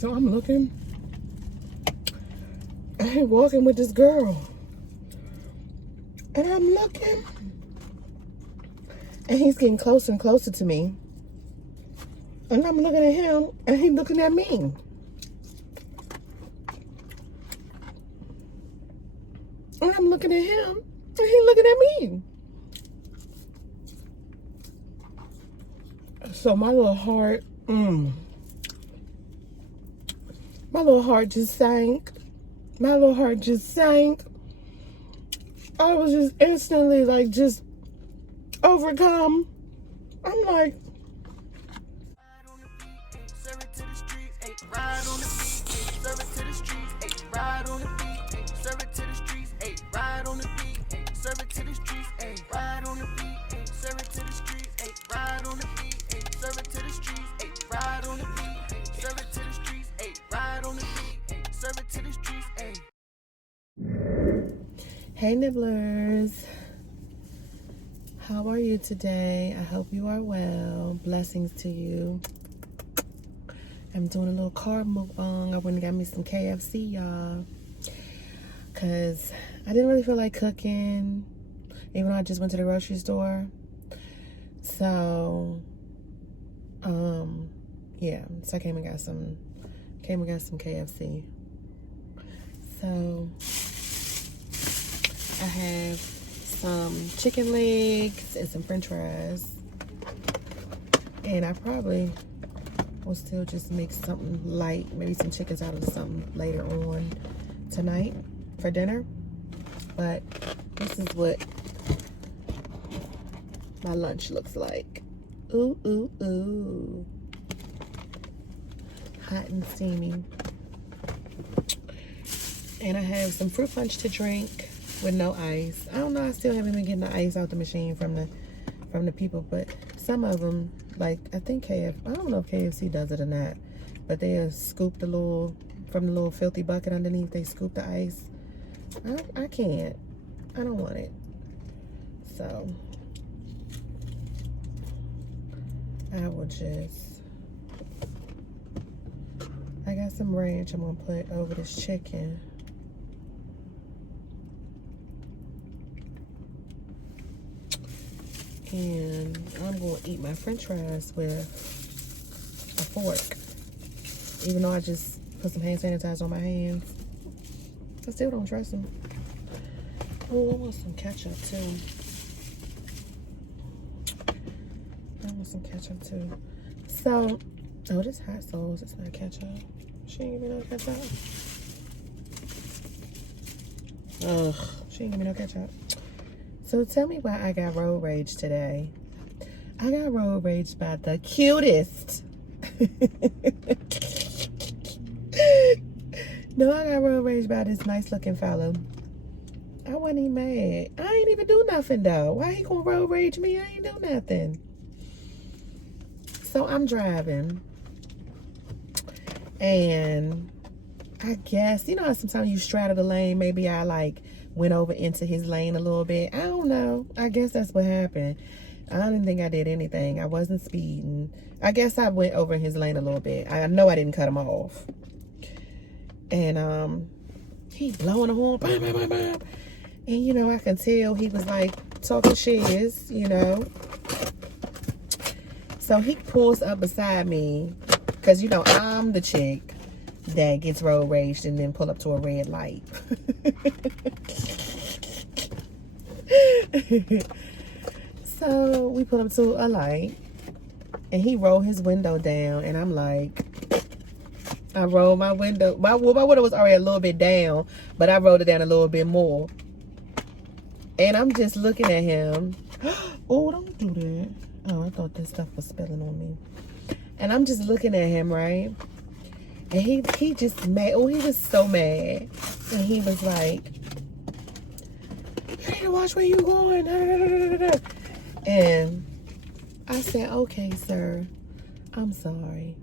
So I'm looking. I'm walking with this girl. And I'm looking. And he's getting closer and closer to me. And I'm looking at him, and he's looking at me. And I'm looking at him, and he's looking at me. So my little heart, my little heart just sank. My little heart just sank. I was just instantly like just overcome. I'm like, ride on the beat, serve it to the streets, ride on the beat, serve it to the streets, ride on the beat, serve it to the streets, ride on the beat, serve it to the streets, ride on the beat, serve it to the streets, ride on the beat, serve it to the streets, ride on the beat, serve it to the streets. Hey nibblers, how are you today? I hope you are well. Blessings to you. I'm doing a little carb mukbang. I went and got me some KFC, y'all, because I didn't really feel like cooking, even though I just went to the grocery store. So, yeah, so I came and got some KFC. So, I have some chicken legs and some french fries, and I probably will still just make something light, maybe some chickens out of something later on tonight for dinner. But this is what my lunch looks like. Ooh, ooh, ooh. Hot and steamy. And I have some fruit punch to drink with no ice. I don't know, I still haven't been getting the ice out the machine from the people, but some of them, like I think I don't know if KFC does it or not, but they scoop the little, from the little filthy bucket underneath, they scoop the ice. I can't. I don't want it. So I will just, I got some ranch I'm gonna put over this chicken. And I'm going to eat my french fries with a fork. Even though I just put some hand sanitizer on my hands. I still don't trust them. Oh, I want some ketchup too. I want some ketchup too. So, oh, this hot sauce, it's not ketchup. She ain't give me no ketchup. Ugh, she ain't give me no ketchup. So tell me why I got road rage today. I got road rage by the cutest. No, I got road rage by this nice looking fella. I wasn't even mad. I ain't even do nothing though. Why he gonna road rage me? I ain't do nothing. So I'm driving. And I guess, you know how sometimes you straddle the lane, maybe I like went over into his lane a little bit. I don't know. I guess that's what happened. I didn't think I did anything. I wasn't speeding. I guess I went over in his lane a little bit. I know I didn't cut him off. And he blowing the horn. Bah, bah, bah, bah. And you know, I can tell he was like talking shiz, you know. So he pulls up beside me, because you know I'm the chick that gets road raged and then pull up to a red light. So we pull up to a light and he rolled his window down, and I'm like, I rolled my window. My window was already a little bit down, but I rolled it down a little bit more. And I'm just looking at him. Oh, don't do that. Oh, I thought this stuff was spilling on me. And I'm just looking at him, right? And he just mad. Oh, he was so mad. And he was like, you need to watch where you going. And I said, okay, sir, I'm sorry.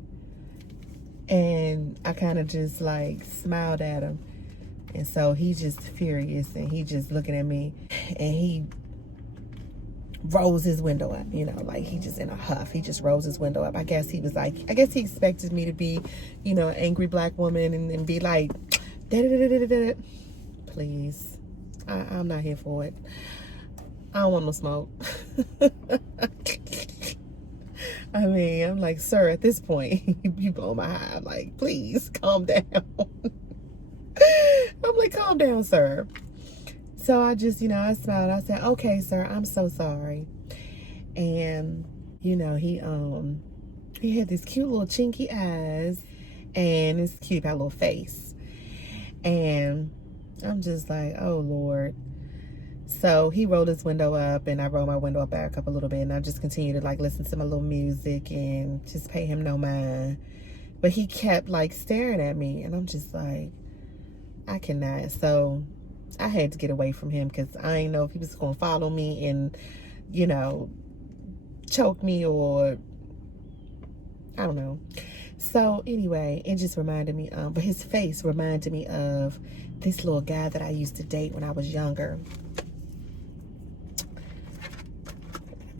And I kind of just like smiled at him. And so he's just furious, and he just looking at me, and he rolls his window up, you know, like he just in a huff. He just rolls his window up. I guess he was like, I guess he expected me to be, you know, an angry black woman and be like, da-da-da-da-da-da. Please. I'm not here for it. I don't want no smoke. I mean, I'm like, sir, at this point, you blow my high. I'm like, please, calm down. I'm like, calm down, sir. So I just, you know, I smiled. I said, okay, sir, I'm so sorry. And, you know, he had this cute little chinky eyes, and this cute little face. And I'm just like, oh, Lord. So he rolled his window up, and I rolled my window back up a little bit, and I just continued to like listen to my little music and just pay him no mind. But he kept like staring at me, and I'm just like, I cannot. So I had to get away from him because I didn't know if he was going to follow me and, you know, choke me or I don't know. So anyway, it just reminded me but his face reminded me of this little guy that I used to date when I was younger.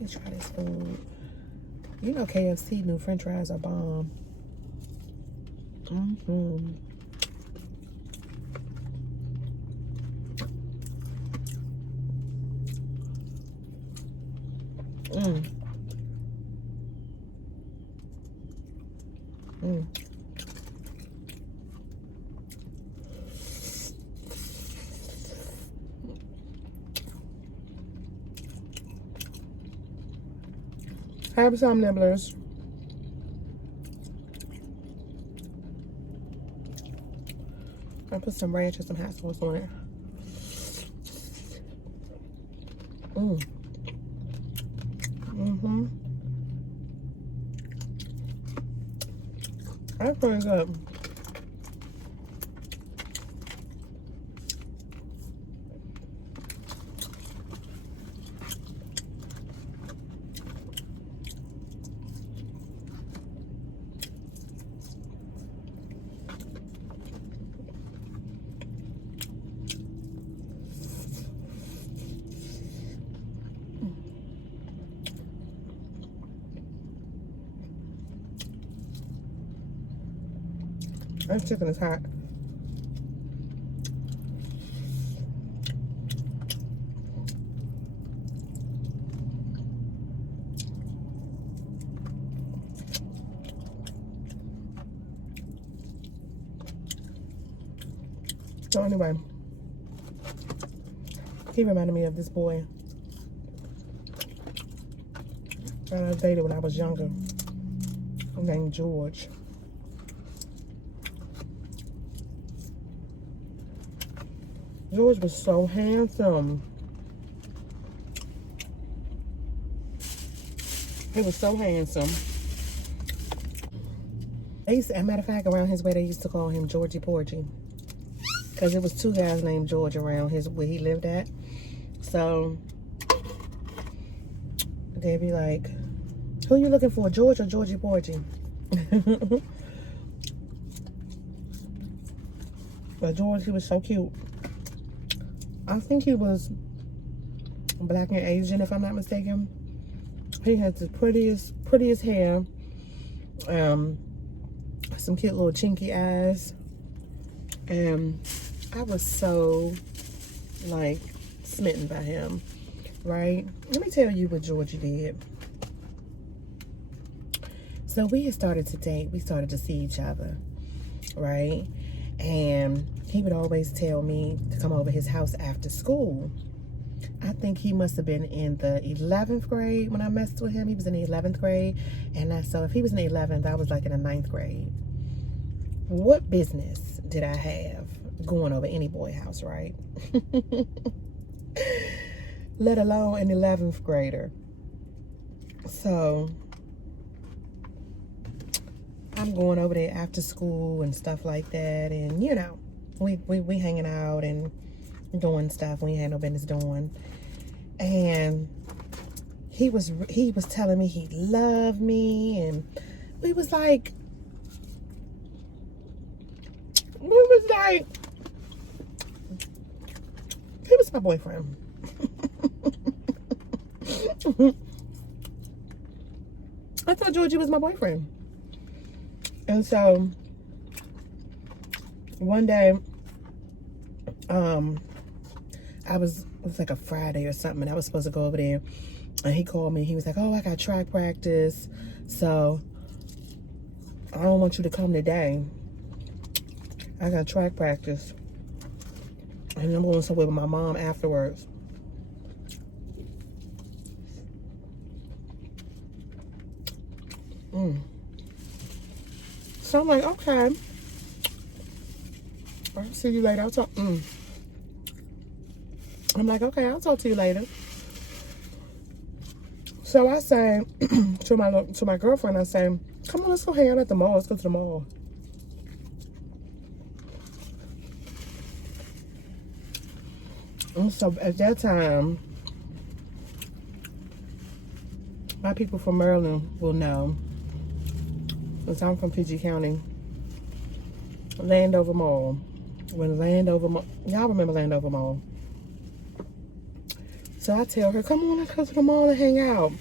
Let me try this food. You know, KFC new french fries are bomb. Mm-hmm. Mm. Mm. Have some nibblers. I put some ranch and some hot sauce on it. Mm. Mm-hmm. That's pretty good. That chicken is hot. So anyway, he reminded me of this boy that I dated when I was younger, named George. George was so handsome. He was so handsome. As a matter of fact, around his way, they used to call him Georgie Porgy. Because there was two guys named George around where he lived at. So, they'd be like, who you looking for, George or Georgie Porgy? But George, he was so cute. I think he was black and Asian, if I'm not mistaken. He had the prettiest hair. Some cute little chinky eyes. And I was so, like, smitten by him, right? Let me tell you what Georgie did. So we had started to date. We started to see each other, right? And he would always tell me to come over his house after school. I think he must have been in the 11th grade when I messed with him. He was in the 11th grade. And so if he was in the 11th, I was like in the 9th grade. What business did I have going over any boy house, right? Let alone an 11th grader. So I'm going over there after school and stuff like that, and you know, we hanging out and doing stuff we had no business doing. And he was telling me he loved me, and he was like he was my boyfriend. I thought Georgie was my boyfriend. And so one day, it was like a Friday or something, and I was supposed to go over there, and he called me. He was like, oh, I got track practice, so I don't want you to come today. I got track practice, and I'm going somewhere with my mom afterwards. So I'm like, okay, I'll see you later. I'm like, okay, I'll talk to you later. So I say to my girlfriend, I say, come on, let's go hang out at the mall. Let's go to the mall. And so at that time, my people from Maryland will know, since I'm from PG County, Landover Mall. When Landover Mall, y'all remember Landover Mall? So I tell her, come on, let's go to the mall and hang out.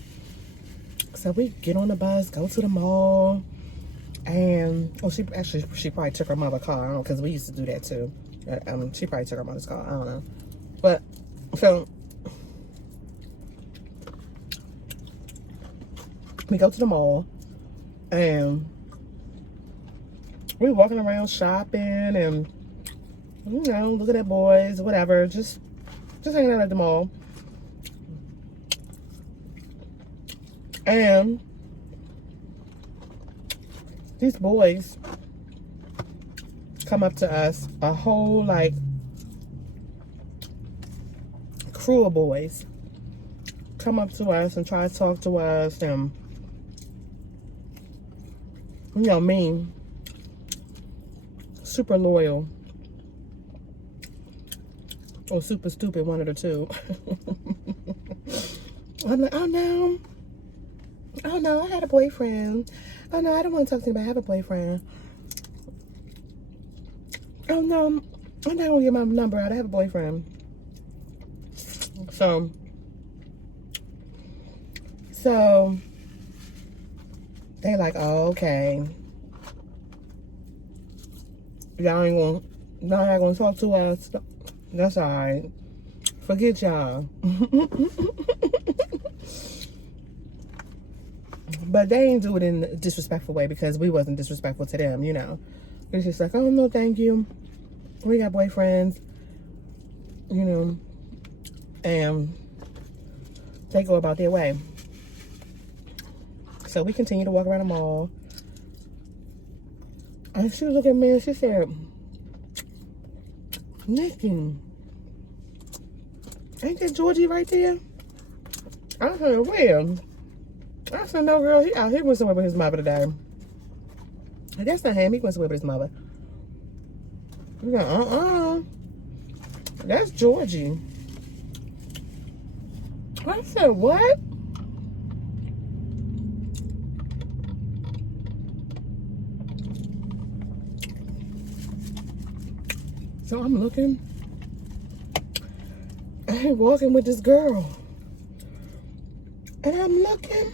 So we get on the bus, go to the mall, and she probably took her mother's car. I don't know, because we used to do that too. She probably took her mother's car. I don't know, but so we go to the mall, and we're walking around shopping, and looking at boys, whatever, just hanging out at the mall. And these boys come up to us, a whole like crew of boys come up to us and try to talk to us, and me, super loyal or super stupid, one of the two. I'm like, oh no, I had a boyfriend. Oh no, I don't want to talk to anybody. I have a boyfriend. Oh no, I'm not gonna get my number out. I have a boyfriend. So they're like, oh, okay. Y'all not gonna talk to us. That's all right. Forget y'all. But they ain't do it in a disrespectful way, because we wasn't disrespectful to them, It's just like, oh, no, thank you. We got boyfriends, and they go about their way. So we continue to walk around the mall. And she was looking at me and she said, Nikki, ain't that Georgie right there? I said, where? I said, no, girl, he went somewhere with his mother today. That's not him. He went somewhere with his mother. He's like, that's Georgie. I said, what? So I'm looking, and he's walking with this girl. And I'm looking,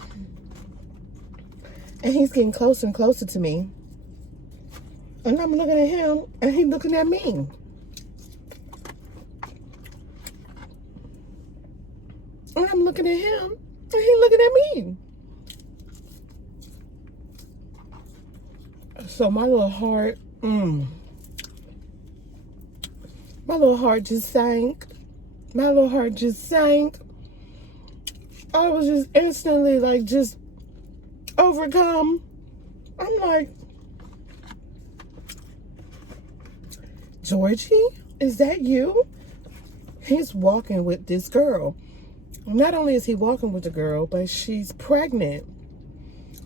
and he's getting closer and closer to me. And I'm looking at him, and he's looking at me. And I'm looking at him, and he's looking at me. So my little heart, my little heart just sank. My little heart just sank. I was just instantly like just overcome. I'm like, Georgie, is that you? He's walking with this girl. Not only is he walking with the girl, but she's pregnant.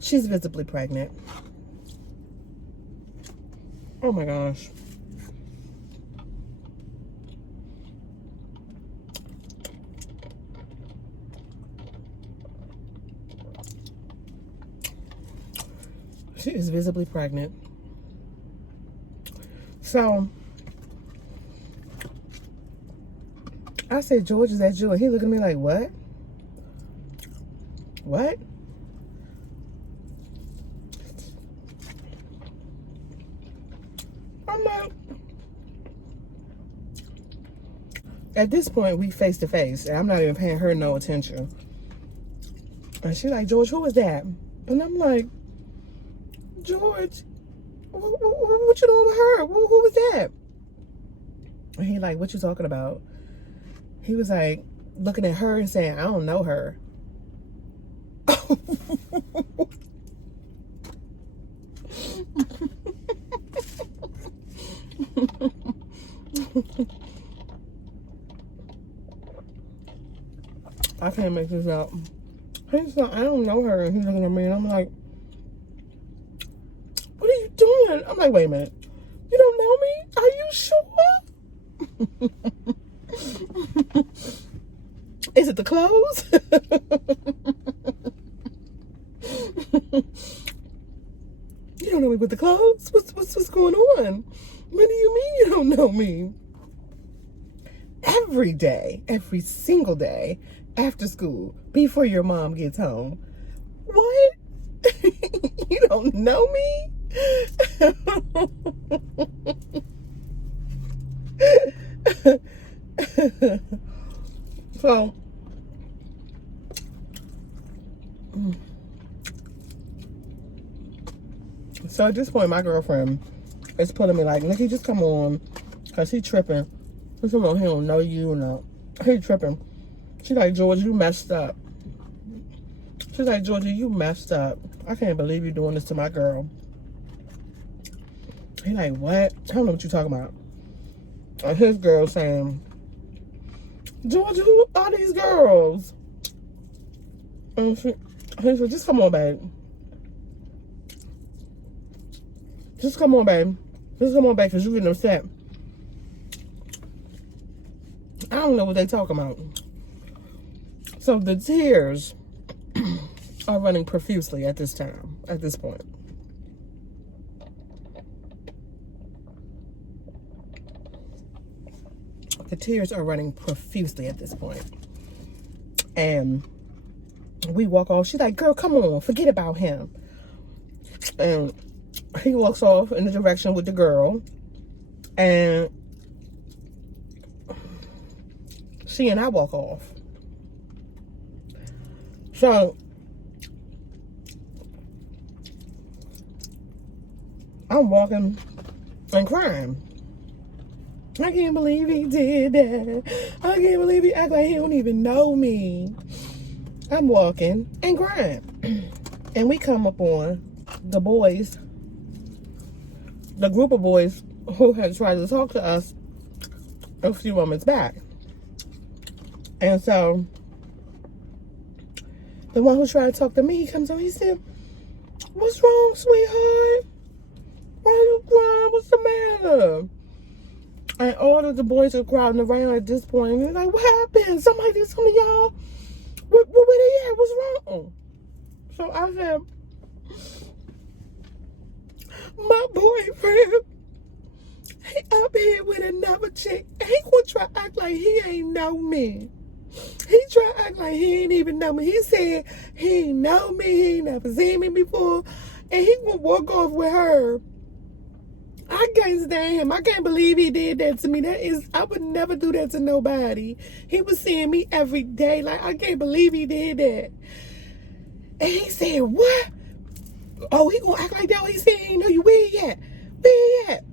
She's visibly pregnant. Oh my gosh. She is visibly pregnant. So I said, George, is that you? And he looked at me like, what? what? I'm like, at this point, we face to face, and I'm not even paying her no attention. And she's like, George, who was that? And I'm like, George, what you doing with her? Who was that? And he like, what you talking about? He was like, looking at her and saying, I don't know her. I can't make this up. He's like, I don't know her. And he's looking at me and I'm like, what are you doing? I'm like, wait a minute. You don't know me? Are you sure? Is it the clothes? You don't know me with the clothes? What's going on? What do you mean you don't know me? Every day, every single day, after school, before your mom gets home. What? You don't know me? So at this point, my girlfriend is pulling me like, Nikki, just come on, cause he tripping. He don't know you, no. He tripping. She's like, Georgia, you messed up. She's like, Georgia, you messed up. I can't believe you're doing this to my girl. He like, what? I don't know what you're talking about. And his girl saying, Georgia, who are these girls? And he said, just come on, babe. Just come on, babe. Just come on, babe, because you're getting upset. I don't know what they talking about. So the tears are running profusely at this time, at this point. The tears are running profusely at this point. And we walk off. She's like, girl, come on, forget about him. And he walks off in the direction with the girl. And she and I walk off. So I'm walking and crying. I can't believe he did that. I can't believe he act like he don't even know me. I'm walking and crying. And we come up on the boys, the group of boys who had tried to talk to us a few moments back. And so the one who tried to talk to me, he comes on, he said, what's wrong, sweetheart? Why are you crying? What's the matter? And all of the boys are crowding around at this point. And they're like, what happened? Somebody did something to y'all? Where they at? What's wrong? So I said, my boyfriend, he up here with another chick. He gonna try to act like he ain't know me. He try to act like he ain't even know me. He said he ain't know me. He ain't never seen me before. And he gonna walk off with her. I can't stand him. I can't believe he did that to me. I would never do that to nobody. He was seeing me every day. Like, I can't believe he did that. And he said, what? Oh, he gonna act like that? He said he ain't know you. Where he at? Where he at?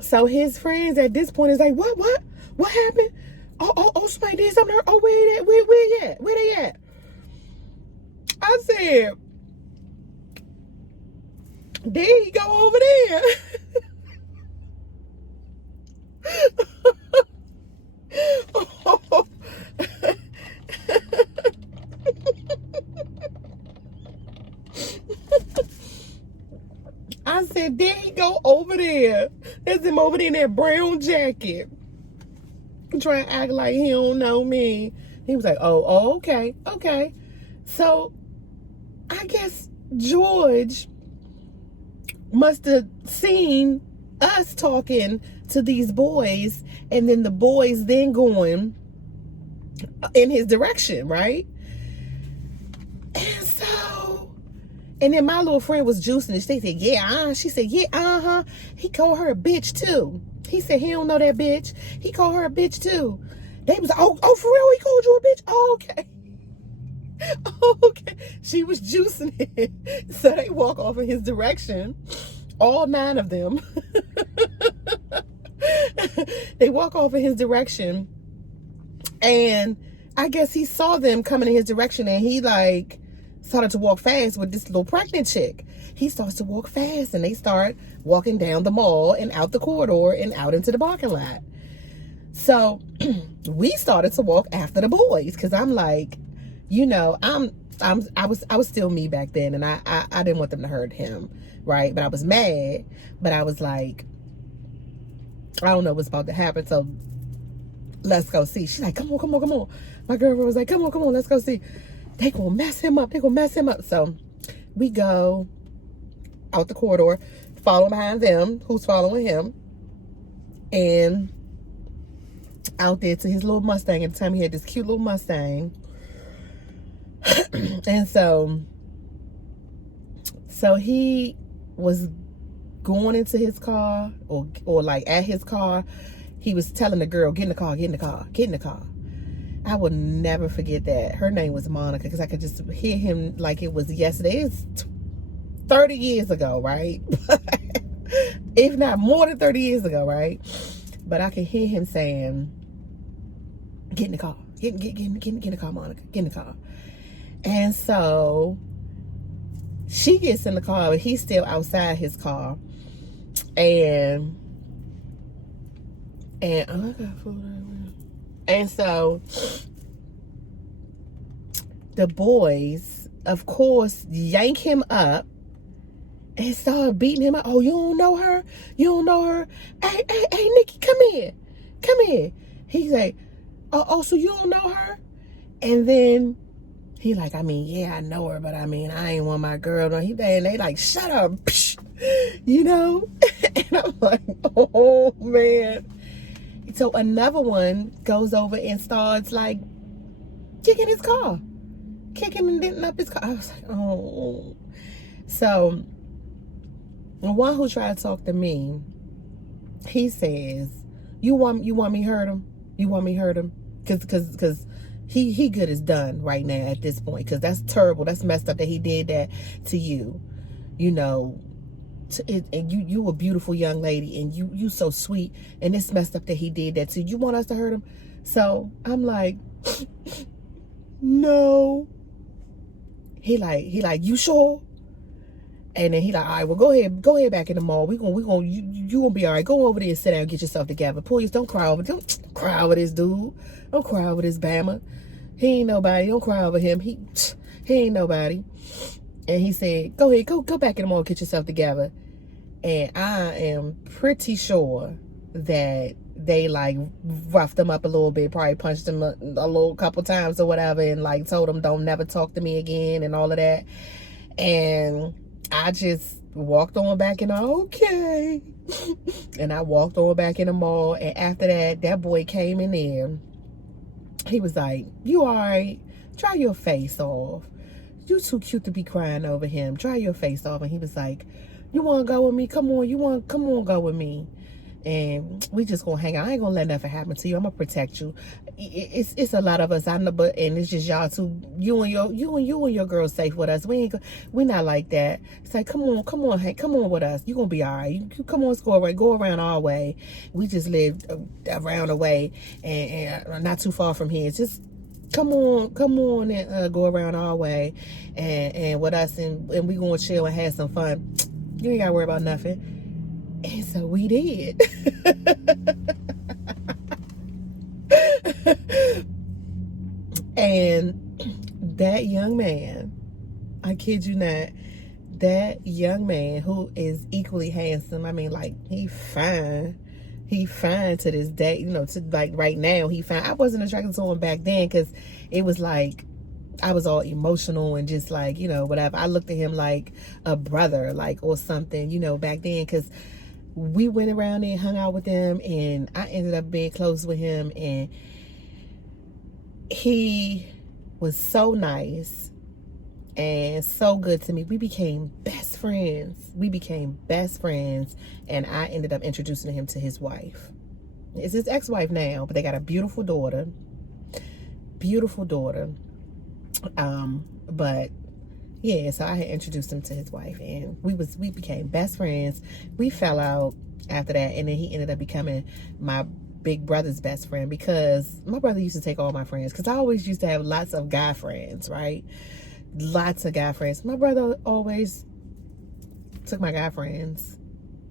So his friends at this point is like, what happened? Oh, somebody did something to her. Oh, where they at? Where they at? I said, there you go over there. I said, there he go over there. There's him over there in that brown jacket. Trying to act like he don't know me. He was like, oh, okay. So I guess George must have seen us talking to these boys, and then the boys then going in his direction, right? And so, and then my little friend was juicing it. They said, yeah, she said, yeah, he called her a bitch too. He said he don't know that bitch. He called her a bitch too. They was like, oh, for real? He called you a bitch? Oh, okay. Oh, okay. She was juicing it. So they walk off in his direction. All 9 of them. They walk off in his direction. And I guess he saw them coming in his direction, and he like started to walk fast with this little pregnant chick. He starts to walk fast, and they start walking down the mall and out the corridor and out into the parking lot. So we started to walk after the boys, because I'm like, you know, I was still me back then, and I didn't want them to hurt him, right? But I was mad. But I was like, I don't know what's about to happen, so let's go see. She's like, come on. My girlfriend was like, come on, let's go see. They gonna mess him up. So we go out the corridor, following behind them, who's following him, and out there to his little Mustang. At the time, he had this cute little Mustang. And so he was going into his car, or like at his car. He was telling the girl, get in the car. I will never forget that. Her name was Monica, because I could just hear him like it was yesterday. It's 30 years ago, right? If not more than 30 years ago, right? But I could hear him saying, get in the car. Get in the car, Monica. Get in the car. And so she gets in the car, but he's still outside his car. And so the boys, of course, yank him up and start beating him up. Oh, you don't know her? Hey, Nikki, come here. He's like, oh, so you don't know her? And then he like, I mean, yeah, I know her, but I mean, I ain't want my girl. No, and they like, shut up, you know? And I'm like, oh, man. So another one goes over and starts like kicking his car. Kicking and denting up his car. I was like, oh. So the one who tried to talk to me, he says, you want me to hurt him? You want me to hurt him? Because he good as done right now at this point. Because that's terrible. That's messed up that he did that to you. You know, and you a beautiful young lady, and you so sweet, and it's messed up that he did that to you. You want us to hurt him? So I'm like, no. He like, you sure? And then he like, all right, well, go ahead back in the mall. You gonna be all right. Go over there and sit down and get yourself together. Please don't cry over this dude. Don't cry over this Bama. He ain't nobody. Don't cry over him. He ain't nobody. And he said, go ahead, go back in the mall and get yourself together. And I am pretty sure that they like roughed him up a little bit, probably punched him a little couple times or whatever, and like told him don't never talk to me again and all of that. And I just walked on back in, okay. And I walked on back in the mall, and after that boy came in there. He was like, you all right? Dry your face off. You too cute to be crying over him. Dry your face off. And he was like, you want to go with me? Come on, go with me. And we just gonna hang out. I ain't gonna let nothing happen to you. I'm gonna protect you. It's a lot of us. I know, but and it's just y'all two. You and your girl safe with us. We not like that. It's like, come on, hey, come on with us. You gonna be all right. You come on, let's go around our way. We just live around the way and not too far from here. It's just come on and go around our way and with us, and we gonna chill and have some fun. You ain't gotta worry about nothing. And so we did. And that young man, I kid you not, that young man who is equally handsome, I mean, like, he fine to this day, you know, to like right now, he fine. I wasn't attracted to him back then because it was like, I was all emotional and just like, you know, whatever. I looked at him like a brother, like, or something, you know, back then, because we went around and hung out with them, and I ended up being close with him, and he was so nice and so good to me. We became best friends. And I ended up introducing him to his wife. It's his ex-wife now, but they got a beautiful daughter. But yeah, so I had introduced him to his wife, and we became best friends. We fell out after that, and then he ended up becoming my big brother's best friend, because my brother used to take all my friends, because I always used to have lots of guy friends, right? Lots of guy friends. My brother always took my guy friends.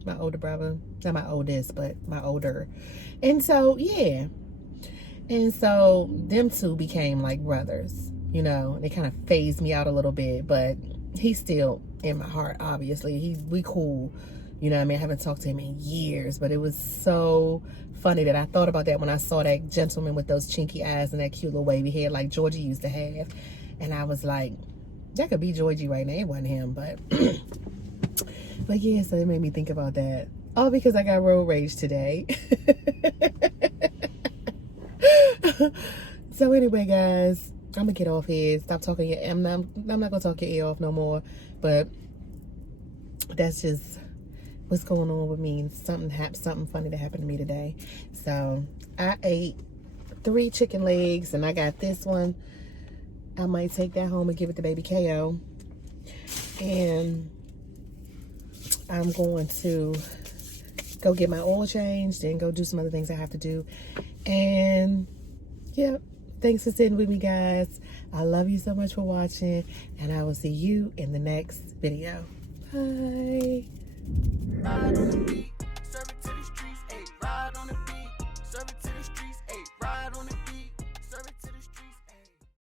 My older brother, not my oldest, but my older. And so, yeah. And so them two became like brothers, you know. They kind of phased me out a little bit, but he's still in my heart, obviously. We cool. You know what I mean? I haven't talked to him in years, but it was so funny that I thought about that when I saw that gentleman with those chinky eyes and that cute little wavy hair like Georgie used to have. And I was like, that could be Georgie right now. It wasn't him, but but yeah, so it made me think about that. All because I got road rage today. So anyway, guys, I'm gonna get off here. Stop talking. I'm not gonna talk your ear off no more. But that's just what's going on with me. Something funny that happened to me today. So I ate 3 chicken legs, and I got this one. I might take that home and give it to baby KO. And I'm going to go get my oil changed and go do some other things I have to do. And yeah, thanks for sitting with me, guys. I love you so much for watching, and I will see you in the next video. Bye.